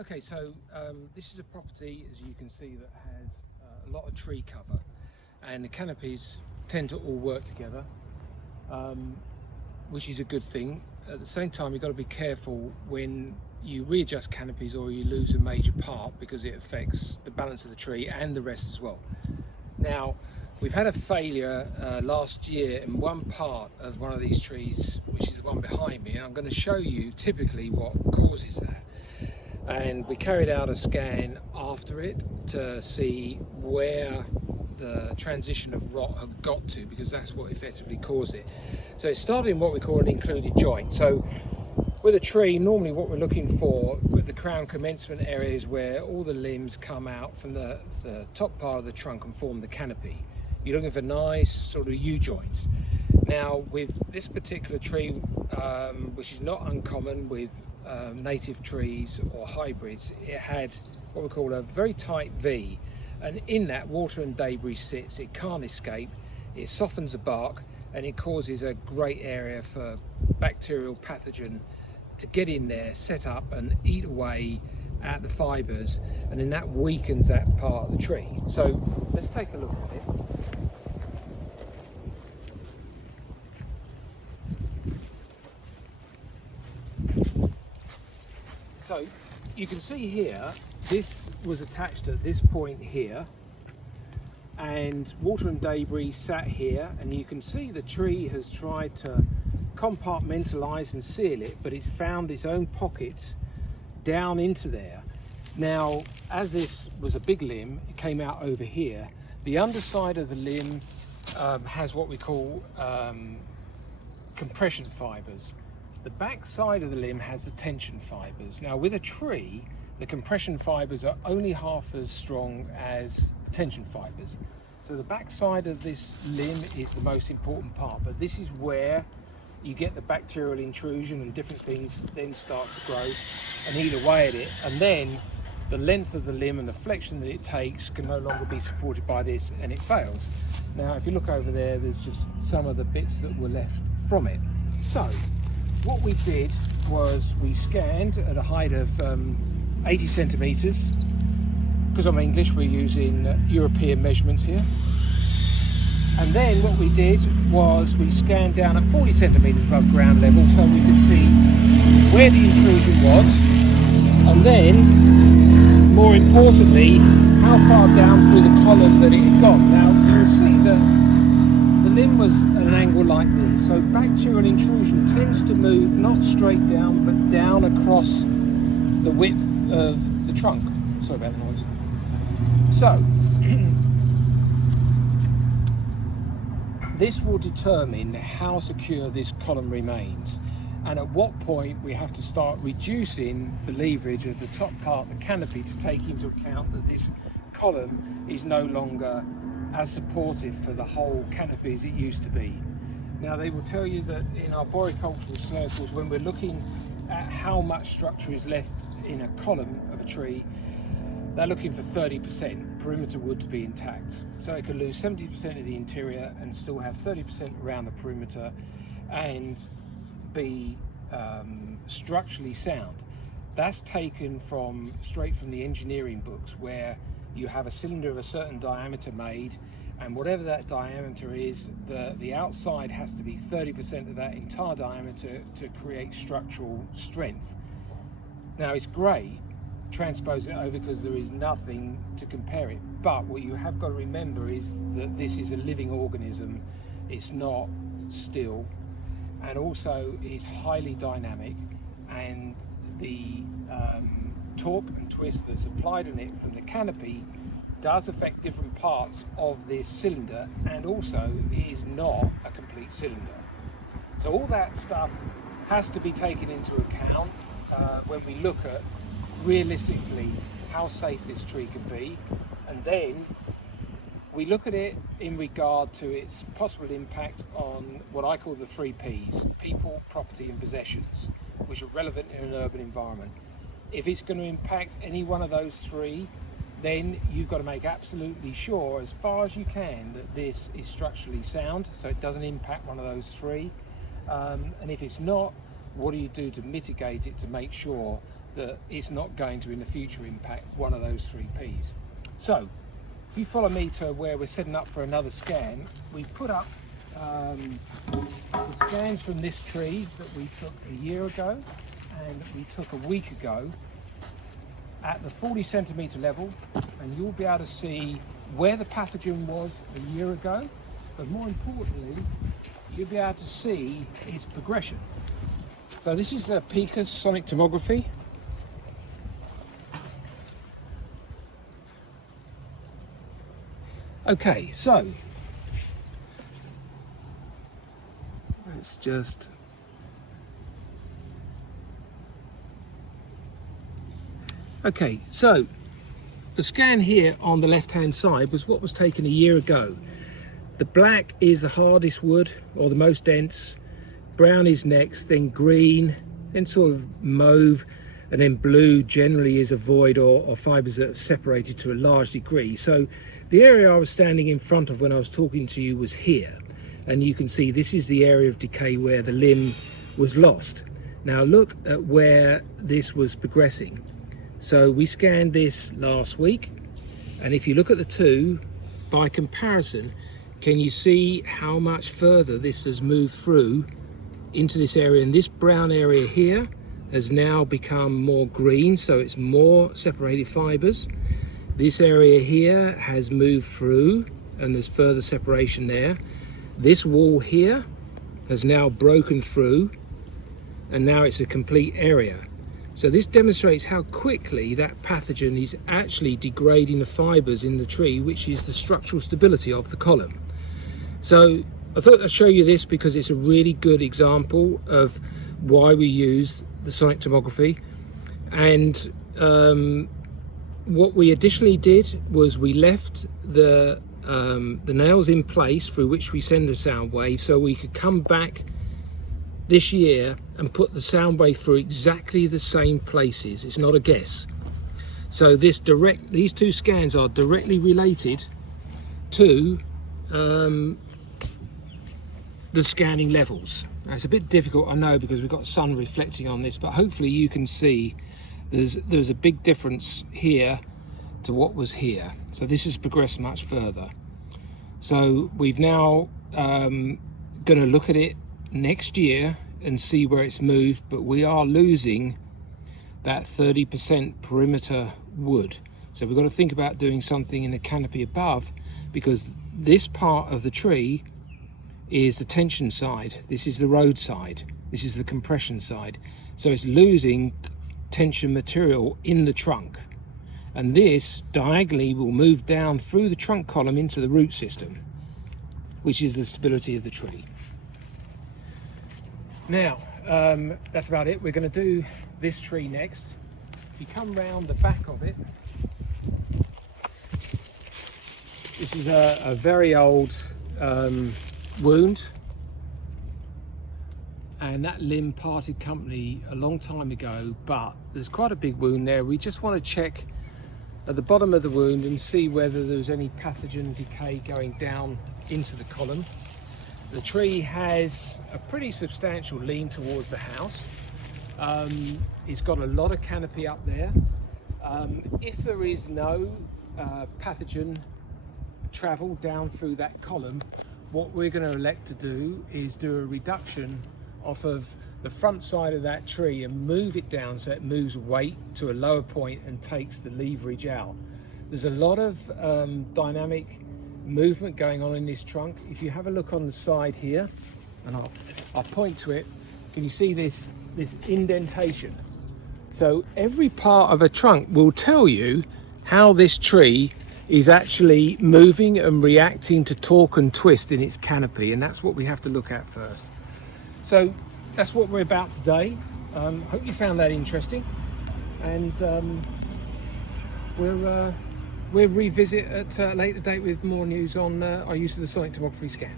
Okay, so this is a property, as you can see, that has a lot of tree cover, and the canopies tend to all work together, um, which is a good thing. At the same time, you've got to be careful when you readjust canopies or you lose a major part, because it affects the balance of the tree and the rest as well. Now, we've had a failure last year in one part of one of these trees, which is the one behind me, and I'm going to show you typically what causes that. And we carried out a scan after it to see where the transition of rot had got to, because that's what effectively caused it. So it started in what we call an included joint. So with a tree, normally what we're looking for with the crown commencement area is where all the limbs come out from the top part of the trunk and form the canopy. You're looking for nice sort of U-joints. Now with this particular tree, which is not uncommon with native trees or hybrids, it had what we call a very tight V, and in that water and debris sits. It can't escape, it softens the bark, and it causes a great area for bacterial pathogen to get in there, set up and eat away at the fibres, and then that weakens that part of the tree. So let's take a look at it. So you can see here, this was attached at this point here, and water and debris sat here, and you can see the tree has tried to compartmentalize and seal it, but it's found its own pockets down into there. Now, as this was a big limb, it came out over here. The underside of the limb has what we call compression fibers. The back side of the limb has the tension fibers. Now with a tree, the compression fibers are only half as strong as the tension fibers. So the back side of this limb is the most important part, but this is where you get the bacterial intrusion and different things then start to grow and eat away at it. And then the length of the limb and the flexion that it takes can no longer be supported by this, and it fails. Now if you look over there, there's just some of the bits that were left from it. So what we did was we scanned at a height of 80 centimetres. Because I'm English, we're using European measurements here. And then what we did was we scanned down at 40 centimetres above ground level, so we could see where the intrusion was, and then, more importantly, how far down through the column that it had gone. Now you'll see that the limb was at an angle like this, so bacterial intrusion tends to move not straight down, but down across the width of the trunk. Sorry about the noise. So this will determine how secure this column remains, and at what point we have to start reducing the leverage of the top part of the canopy to take into account that this column is no longer as supportive for the whole canopy as it used to be. Now they will tell you that in arboricultural circles, when we're looking at how much structure is left in a column of a tree, they're looking for 30% perimeter wood to be intact. So it could lose 70% of the interior and still have 30% around the perimeter and be structurally sound. That's taken straight from the engineering books, where you have a cylinder of a certain diameter made, and whatever that diameter is, the outside has to be 30% of that entire diameter to create structural strength. Now it's great, transpose it over, because there is nothing to compare it, but what you have got to remember is that this is a living organism. It's not still, and also is highly dynamic, and the torque and twist that's applied on it from the canopy does affect different parts of this cylinder, and also is not a complete cylinder. So all that stuff has to be taken into account when we look at realistically how safe this tree can be, and then we look at it in regard to its possible impact on what I call the 3 Ps: people, property and possessions, which are relevant in an urban environment. If it's going to impact any one of those 3, then you've got to make absolutely sure as far as you can that this is structurally sound, so it doesn't impact one of those 3. And if it's not, what do you do to mitigate it, to make sure that it's not going to in the future impact one of those 3 Ps. So if you follow me to where we're setting up for another scan, we put up the scans from this tree that we took a year ago and we took a week ago at the 40 centimetre level, and you'll be able to see where the pathogen was a year ago, but more importantly, you'll be able to see its progression. So this is the Picus sonic tomography. Okay, so let's just so the scan here on the left hand side was what was taken a year ago. The black is the hardest wood, or the most dense, brown is next, then green, then sort of mauve, and then blue generally is a void or fibres that have separated to a large degree. So the area I was standing in front of when I was talking to you was here, and you can see this is the area of decay where the limb was lost. Now look at where this was progressing. So we scanned this last week, and if you look at the two by comparison, can you see how much further this has moved through into this area? And this brown area here has now become more green, so it's more separated fibres. This area here has moved through and there's further separation there. This wall here has now broken through and now it's a complete area. So this demonstrates how quickly that pathogen is actually degrading the fibres in the tree, which is the structural stability of the column. So I thought I'd show you this because it's a really good example of why we use the sonic tomography. And what we additionally did was we left the nails in place through which we send the sound wave, so we could come back this year and put the sound wave through exactly the same places. It's not a guess. So these two scans are directly related to the scanning levels. Now, it's a bit difficult, I know, because we've got sun reflecting on this, but hopefully you can see there's a big difference here to what was here. So this has progressed much further. So we've now going to look at it next year and see where it's moved, but we are losing that 30% perimeter wood. So we've got to think about doing something in the canopy above, because this part of the tree is the tension side, this is the road side, this is the compression side. So it's losing tension material in the trunk, and this diagonally will move down through the trunk column into the root system, which is the stability of the tree. Now that's about it. We're going to do this tree next. If you come round the back of it, this is a very old wound, and that limb parted company a long time ago, but there's quite a big wound there. We just want to check at the bottom of the wound and see whether there's any pathogen decay going down into the column. The tree has a pretty substantial lean towards the house. It's got a lot of canopy up there. If there is no pathogen travel down through that column, what we're going to elect to do is do a reduction off of the front side of that tree and move it down so it moves weight to a lower point and takes the leverage out. There's a lot of dynamic movement going on in this trunk. If you have a look on the side here, and I'll point to it, can you see this indentation? So every part of a trunk will tell you how this tree is actually moving and reacting to torque and twist in its canopy, and that's what we have to look at first. So that's what we're about today. Hope you found that interesting, and we'll revisit at a later date with more news on our use of the sonic tomography scan.